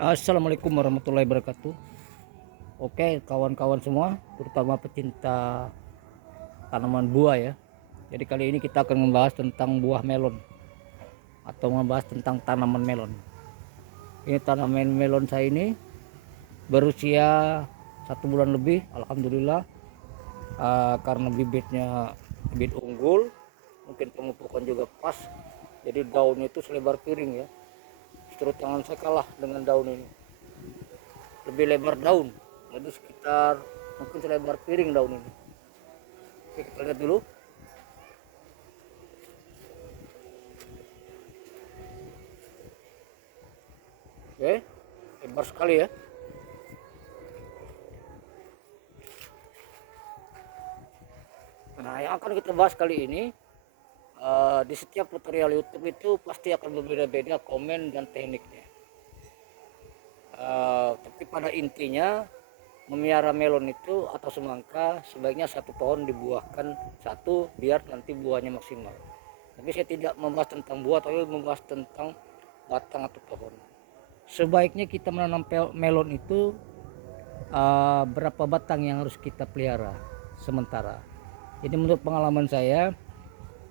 Assalamualaikum warahmatullahi wabarakatuh. Oke, kawan-kawan semua, terutama pecinta tanaman buah ya. Jadi kali ini kita akan membahas tentang buah melon atau membahas tentang tanaman melon. Ini tanaman melon saya ini berusia 1 bulan lebih, alhamdulillah. Karena bibitnya bibit unggul, mungkin pemupukan juga pas. Jadi daunnya itu selebar piring ya. Terus jangan saya kalah dengan daun ini. Lebih lebar daun, jadi sekitar mungkin selebar piring daun ini. Oke, kita lihat dulu. Oke, lebar sekali ya. Nah, yang akan kita bahas kali ini, di setiap tutorial YouTube itu pasti akan berbeda-beda komen dan tekniknya. Tapi pada intinya memelihara melon itu atau semangka sebaiknya satu pohon dibuahkan satu biar nanti buahnya maksimal. Tapi saya tidak membahas tentang buah, tapi membahas tentang batang atau pohon. Sebaiknya kita menanam melon itu berapa batang yang harus kita pelihara sementara. Jadi menurut pengalaman saya,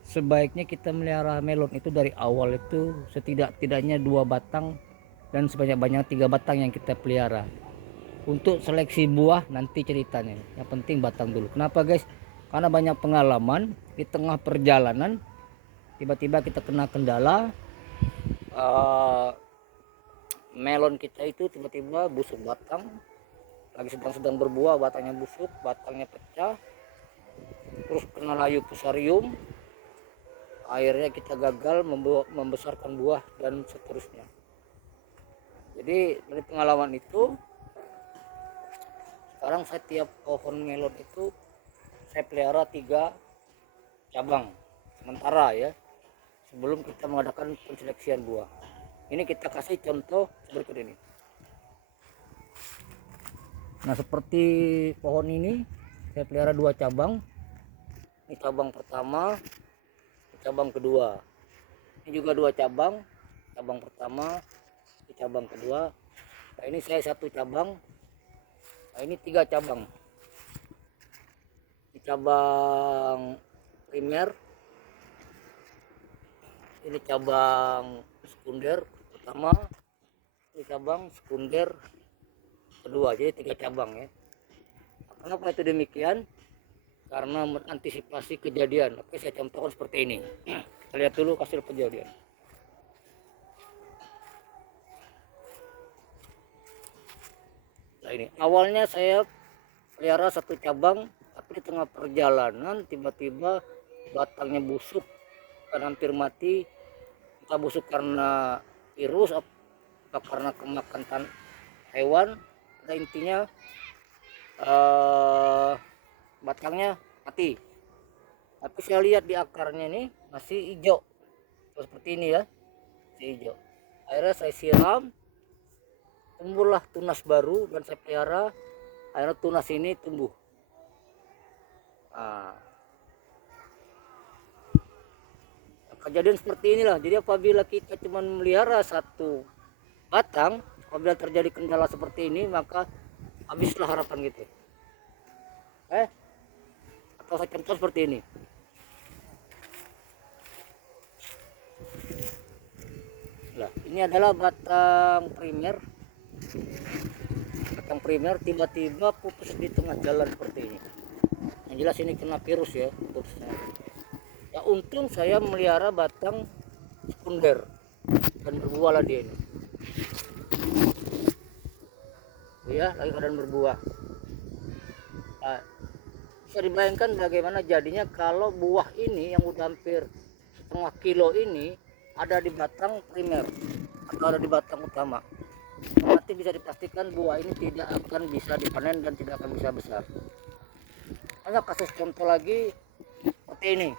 sebaiknya kita melihara melon itu dari awal itu setidak-tidaknya 2 batang dan sebanyak-banyak 3 batang yang kita pelihara. Untuk seleksi buah nanti ceritanya, yang penting batang dulu. Kenapa guys? Karena banyak pengalaman di tengah perjalanan tiba-tiba kita kena kendala, melon kita itu tiba-tiba busuk batang, lagi sedang berbuah batangnya busuk, batangnya pecah, terus kena layu fusarium, akhirnya kita gagal membesarkan buah dan seterusnya. Jadi dari pengalaman itu, sekarang saya tiap pohon melon itu saya pelihara 3 cabang sementara ya, sebelum kita mengadakan penseleksian buah. Ini kita kasih contoh berikut ini. Nah, seperti pohon ini saya pelihara 2 cabang. Ini cabang pertama, cabang kedua. Ini juga 2 cabang, cabang pertama, ini cabang kedua. Nah, ini saya 1 cabang. Nah, ini 3 cabang. Ini cabang primer, ini cabang sekunder pertama, ini cabang sekunder kedua. Jadi 3 cabang ya. Kenapa itu demikian? Karena mengantisipasi kejadian. Oke, saya contohkan seperti ini. Kita lihat dulu hasil kejadian. Nah, ini awalnya saya pelihara 1 cabang, tapi di tengah perjalanan tiba-tiba batangnya busuk dan hampir mati. Entah busuk karena virus atau karena kemakan hewan. Nah, intinya batangnya mati. Tapi saya lihat di akarnya ini masih hijau seperti ini ya, masih hijau. Akhirnya saya siram, tumbuhlah tunas baru dan saya pelihara. Akhirnya tunas ini tumbuh. Nah, kejadian seperti inilah. Jadi apabila kita cuma melihara 1 batang, apabila terjadi kendala seperti ini maka habislah harapan gitu. Atau saya contoh seperti ini. Nah, ini adalah batang primer. Batang primer tiba-tiba putus di tengah jalan seperti ini. Yang jelas ini kena virus ya putusnya. Ya untung saya melihara batang sekunder dan berbuah lah dia ini. Ya, lagi keadaan berbuah. Nah, bisa dibayangkan bagaimana jadinya kalau buah ini yang udah hampir setengah kilo ini ada di batang primer atau ada di batang utama. Nanti bisa dipastikan buah ini tidak akan bisa dipanen dan tidak akan bisa besar. Hanya kasus contoh lagi seperti ini.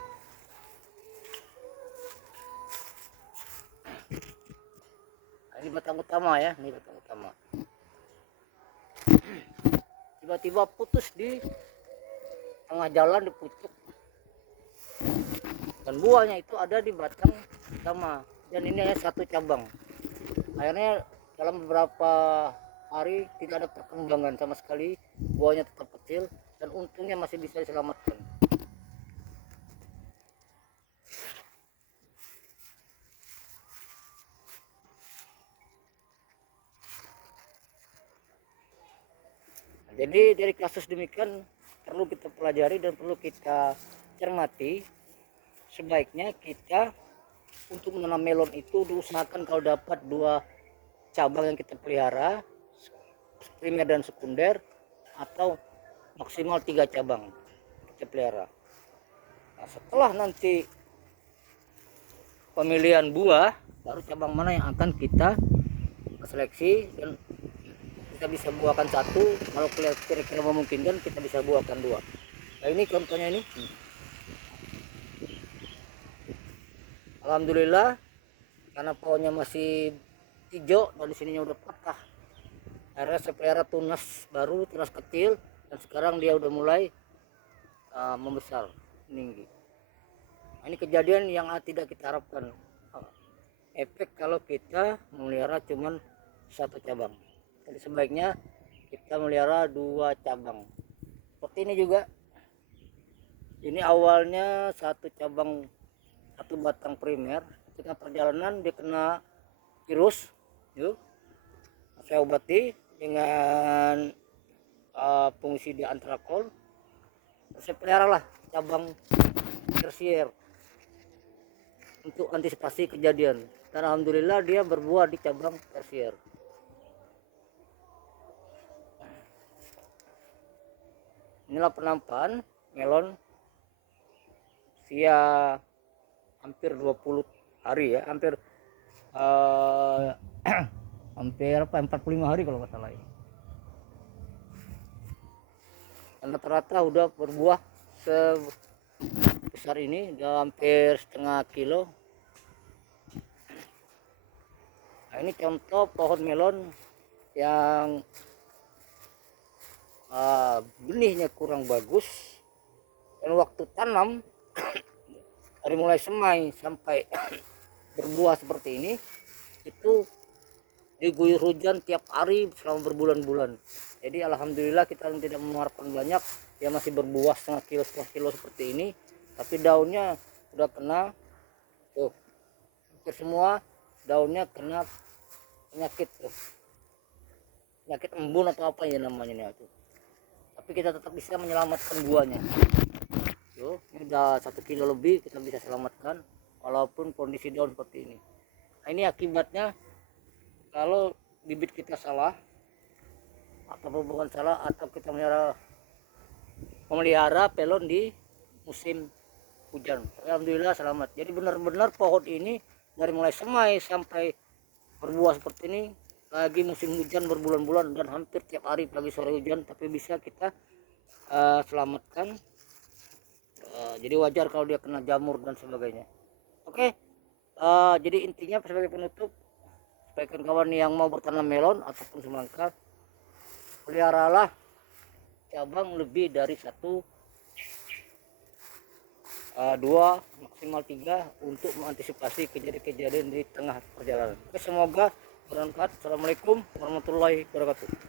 Nah, ini batang utama ya, ini batang utama. Tiba-tiba putus di tengah jalan di pucuk, dan buahnya itu ada di batang utama, dan ini hanya 1 cabang. Akhirnya dalam beberapa hari tidak ada perkembangan sama sekali, buahnya tetap kecil dan untungnya masih bisa diselamatkan. Jadi dari kasus demikian perlu kita pelajari dan perlu kita cermati. Sebaiknya kita untuk menanam melon itu diusahakan kalau dapat 2 cabang yang kita pelihara, primer dan sekunder, atau maksimal 3 cabang kita pelihara. Nah, setelah nanti pemilihan buah, baru cabang mana yang akan kita seleksi dan kita bisa buahkan 1. Kalau kira-kira memungkinkan kita bisa buahkan 2. Nah, ini contohnya ini. Alhamdulillah karena pohonnya masih hijau dan di sininya udah patah. Akhirnya saya pelihara tunas baru, tunas kecil, dan sekarang dia udah mulai membesar, tinggi. Nah, ini kejadian yang tidak kita harapkan. Efek kalau kita melihara cuman 1 cabang. Jadi sebaiknya kita melihara 2 cabang. Seperti ini juga. Ini awalnya 1 cabang, 1 batang primer. Ketika perjalanan dia kena virus, yuk. Saya obati dengan fungisida antrakol. Saya pelihara lah cabang tersier untuk antisipasi kejadian. Dan alhamdulillah dia berbuah di cabang tersier. Inilah penampakan melon usia hampir 20 hari ya, hampir hampir 45 hari kalau nggak salah ini. Dan rata-rata udah berbuah sebesar ini, udah hampir setengah kilo. Nah, ini contoh pohon melon yang benihnya kurang bagus, dan waktu tanam dari mulai semai sampai berbuah seperti ini itu diguyur hujan tiap hari selama berbulan-bulan. Jadi alhamdulillah kita tidak mengharapkan banyak, dia masih berbuah setengah kilo seperti ini, tapi daunnya sudah kena tuh, hampir semua daunnya kena penyakit tuh, penyakit embun atau apa ya namanya nih tuh. Tapi kita tetap bisa menyelamatkan buahnya. Tuh, ini udah 1 kilo lebih kita bisa selamatkan walaupun kondisi daun seperti ini. Nah, ini akibatnya kalau bibit kita salah atau bukan salah, atau kita memelihara pelon di musim hujan. Alhamdulillah selamat. Jadi benar-benar pohon ini dari mulai semai sampai berbuah seperti ini lagi musim hujan berbulan-bulan dan hampir tiap hari pagi sore hujan, tapi bisa kita selamatkan. Jadi wajar kalau dia kena jamur dan sebagainya. Oke, jadi intinya sebagai penutup, sebagai kawan yang mau bertanam melon ataupun semangka, peliharalah cabang lebih dari 1, 2, maksimal 3 untuk mengantisipasi kejadian-kejadian di tengah perjalanan. Oke, semoga bermanfaat. Assalamualaikum warahmatullahi wabarakatuh.